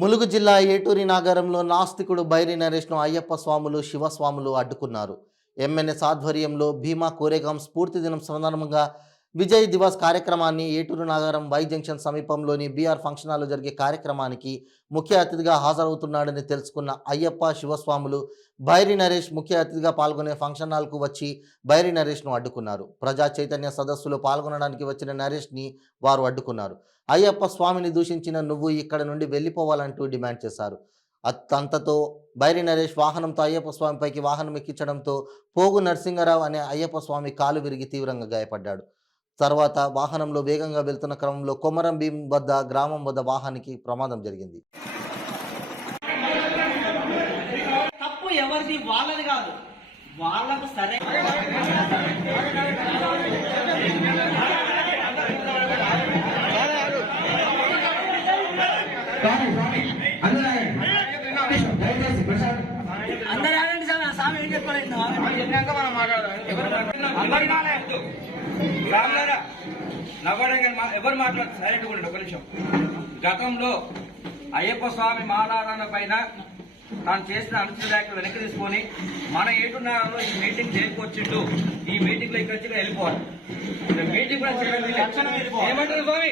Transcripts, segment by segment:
ములుగు జిల్లా ఏటూరి నాగరంలో నాస్తికుడు బైరి నరేష్ను అయ్యప్ప స్వాములు శివస్వాములు అడ్డుకున్నారు. ఎంఎన్ఎస్ ఆధ్వర్యంలో భీమా కోరేగాం స్ఫూర్తి దినం సందర్భంగా విజయ్ దివస్ కార్యక్రమాన్ని ఏటూరు నాగరం వై జంక్షన్ సమీపంలోని బీఆర్ ఫంక్షన్ హాల్లో జరిగే కార్యక్రమానికి ముఖ్య అతిథిగా హాజరవుతున్నాడని తెలుసుకున్న అయ్యప్ప శివస్వాములు బైరి నరేష్ ముఖ్య అతిథిగా పాల్గొనే ఫంక్షన్ హాల్కు వచ్చి బైరి నరేష్ను అడ్డుకున్నారు. ప్రజా చైతన్య సదస్సులో పాల్గొనడానికి వచ్చిన నరేష్ని వారు అడ్డుకున్నారు. అయ్యప్ప స్వామిని దూషించిన నువ్వు ఇక్కడ నుండి వెళ్ళిపోవాలంటూ డిమాండ్ చేశారు. అంతతో బైరి నరేష్ వాహనంతో అయ్యప్ప స్వామిపైకి వాహనం ఎక్కించడంతో పోగు నరసింగరావు అనే అయ్యప్ప స్వామి కాలు విరిగి తీవ్రంగా గాయపడ్డాడు. తర్వాత వాహనంలో వేగంగా వెళ్తున్న క్రమంలో కొమరం భీం వద్ద గ్రామం వద్ద వాహనానికి ప్రమాదం జరిగింది. తప్పు ఎవరిది వాళ్ళది కాదు, వాళ్ళకు సరే అందరూ ఆడండి సార్. స్వామి ఏం చెప్పలేదు మనం మాట్లాడాలి. ఎవరు మాట్లాడు సైలెంట్ కూడా ఒక నిమిషం. గతంలో అయ్యప్ప స్వామి మాలారాధన పైన తాను చేసిన అనుచిత వ్యాఖ్యలు వెనక్కి తీసుకొని మన ఏటున్నారో ఈ మీటింగ్ చేరుకొచ్చిండు. ఈ మీటింగ్ లో ఇక్కడ వెళ్ళిపోవాలి. మీటింగ్ ఏమంటారు స్వామి?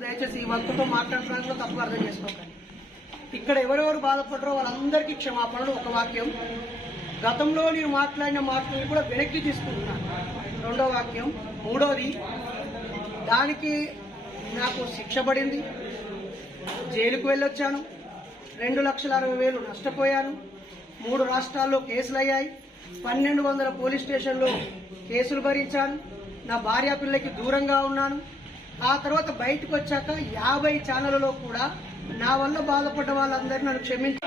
దయచేసి ఈ వంతుతో మాట్లాడడానికి తప్పు అర్థం చేసుకోకండి. ఇక్కడ ఎవరెవరు బాధపడరో వాళ్ళందరికీ క్షమాపణలు. ఒక వాక్యం, గతంలో నేను మాట్లాడిన మాటలను కూడా వెనక్కి తీసుకుంటున్నాను. రెండో వాక్యం. మూడోది, దానికి నాకు శిక్ష పడింది, జైలుకు వెళ్ళొచ్చాను, 2,60,000 నష్టపోయాను, 3 రాష్ట్రాల్లో కేసులు అయ్యాయి, 1,200 పోలీస్ స్టేషన్లో కేసులు భరించాను, నా భార్య పిల్లకి దూరంగా ఉన్నాను. ఆ తర్వాత బయటకు వచ్చాక 50 ఛానళ్లలో కూడా నా వల్ల బాధపడ్డ వాళ్ళందరూ నన్ను క్షమించారు.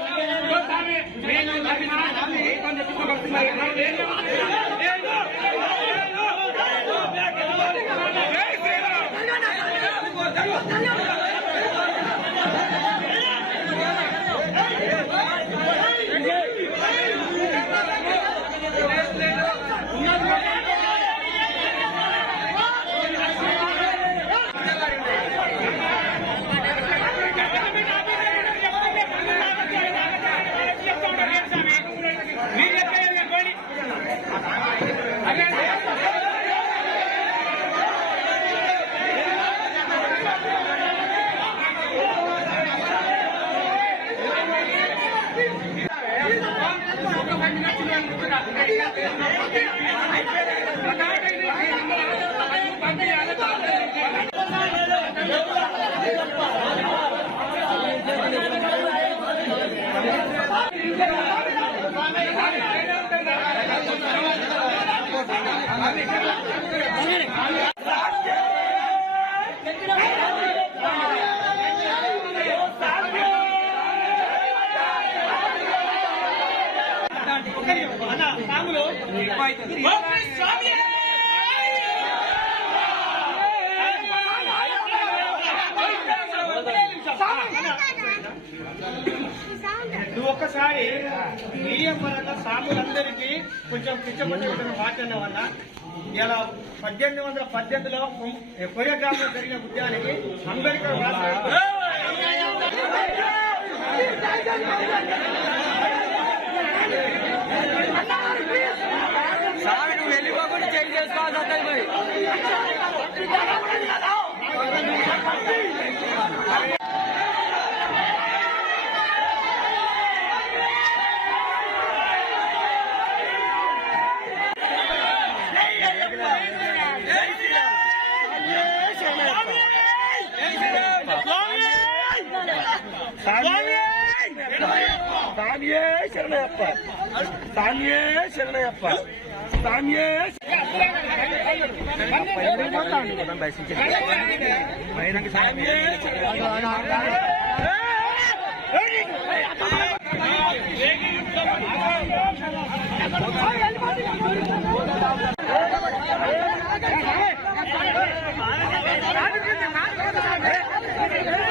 ఒక్కసారి మీడియా పరంగా సాములందరికీ కొంచెం పిచ్చపట్టిన మాట్లాడిన వల్ల ఇలా 1818లో కొరియోగ్రాఫ్ లో జరిగిన ఉద్యానికి అంబేద్కర్ వెళ్ళిపోకుండా చెక్ చేసుకోవాలి. శరణయ్యప్ప, శరణయ్యప్ప, Hey!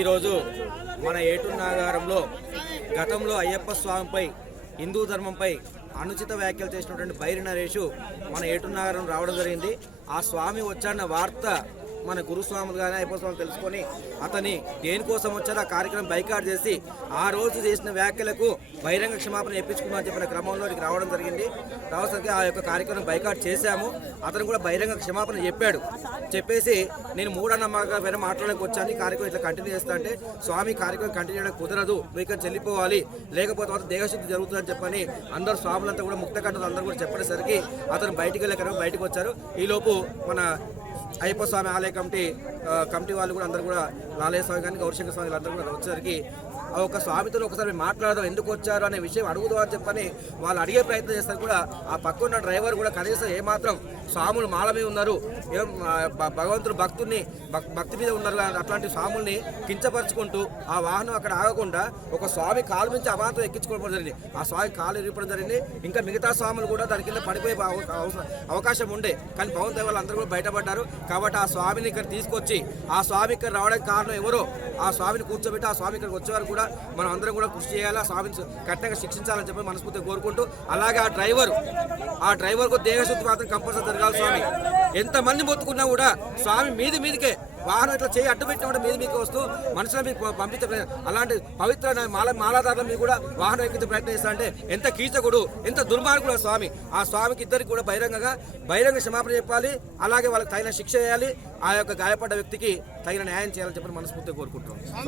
ఈరోజు మన ఏటూరు నాగారంలో గతంలో అయ్యప్ప స్వామిపై హిందూ ధర్మంపై అనుచిత వ్యాఖ్యలు చేసినటువంటి బైరి నరేష్ మన ఏటూరు నాగారం రావడం జరిగింది. ఆ స్వామి వచ్చాన్న వార్త మన గురుస్వాములు కానీ అయ్యప్ప స్వామి తెలుసుకొని అతని దేనికోసం వచ్చారో ఆ కార్యక్రమం బైకాట్ చేసి ఆ రోజు చేసిన వ్యాఖ్యలకు బహిరంగ క్షమాపణ చెప్పించుకున్నామని చెప్పిన క్రమంలో ఇక్కడికి రావడం జరిగింది. రావడానికి ఆ యొక్క కార్యక్రమం బైకాట్ చేశాము. అతను కూడా బహిరంగ క్షమాపణ చెప్పేసి నేను మూఢనమ్మకంగా వేరే మాట్లాడడానికి వచ్చాను, ఈ కార్యక్రమం ఇట్లా కంటిన్యూ చేస్తా అంటే స్వామి కార్యక్రమం కంటిన్యూ చేయడం కుదరదు, మీకు చెల్లిపోవాలి, లేకపోతే దేహశుద్ధి జరుగుతుందని చెప్పని అందరూ స్వాములంతా కూడా ముక్తకంఠులు అందరూ కూడా చెప్పేసరికి అతను బయటికి వెళ్ళే బయటకు వచ్చారు. ఈలోపు మన అయ్యప్ప స్వామి ఆలయ కమిటీ వాళ్ళు కూడా అందరూ కూడా లాలయ్య స్వామి కానీ గౌరీశంకర స్వామి అందరూ కూడా వచ్చేసరికి ఒక స్వామితో ఒకసారి మాట్లాడదాం, ఎందుకు వచ్చారు అనే విషయం అడుగుదాం అని చెప్పని వాళ్ళు అడిగే ప్రయత్నం చేస్తారు. కూడా ఆ పక్కన్న డ్రైవర్ కూడా కనీసం ఏమాత్రం స్వాములు మాల మీద ఉన్నారు, ఏం భగవంతుడు భక్తి మీద ఉన్నారు, అట్లాంటి స్వాముల్ని కించపరుచుకుంటూ ఆ వాహనం అక్కడ ఆగకుండా ఒక స్వామి కాలు నుంచి అమాంతం ఎక్కించుకోవడం జరిగింది. ఆ స్వామి కాలు ఇరిపడం జరిగింది. ఇంకా మిగతా స్వాములు కూడా దాని కింద పడిపోయే అవకాశం ఉండే, కానీ భగవంతుని వాళ్ళు అందరూ కూడా బయటపడ్డారు. కాబట్టి ఆ స్వామిని ఇక్కడ తీసుకొచ్చి ఆ స్వామి ఇక్కడ రావడానికి కారణం ఎవరో ఆ స్వామిని కూర్చోబెట్టి ఆ స్వామి ఇక్కడికి వచ్చేవారు కూడా మనం అందరం కూడా కృషి చేయాలి, ఆ స్వామిని కఠినంగా శిక్షించాలని చెప్పి మనస్ఫూర్తిగా కోరుకుంటూ, అలాగే ఆ డ్రైవర్కు దేహశుద్ధి మాత్రం కంపల్సరీ జరగాలి. స్వామి ఎంతమంది మొత్తుకున్నా కూడా స్వామి మీదికే వాహనం ఇట్లా చేయి అడ్డు పెట్టిన కూడా మీదకి వస్తూ మనుషుల మీకు పంపించే అలాంటి పవిత్ర మాలాదారులు మీకు కూడా వాహనం ఎక్కించే ప్రయత్నం చేస్తా అంటే ఎంత కీచకుడు, ఎంత దుర్మార్గుడు స్వామి. ఆ స్వామికి ఇద్దరికి కూడా బహిరంగ క్షమాపణ చెప్పాలి, అలాగే వాళ్ళకి తగిన శిక్ష చేయాలి, ఆ యొక్క గాయపడ్డ వ్యక్తికి తగిన న్యాయం చేయాలని చెప్పి మనస్ఫూర్తిగా కోరుకుంటున్నాం.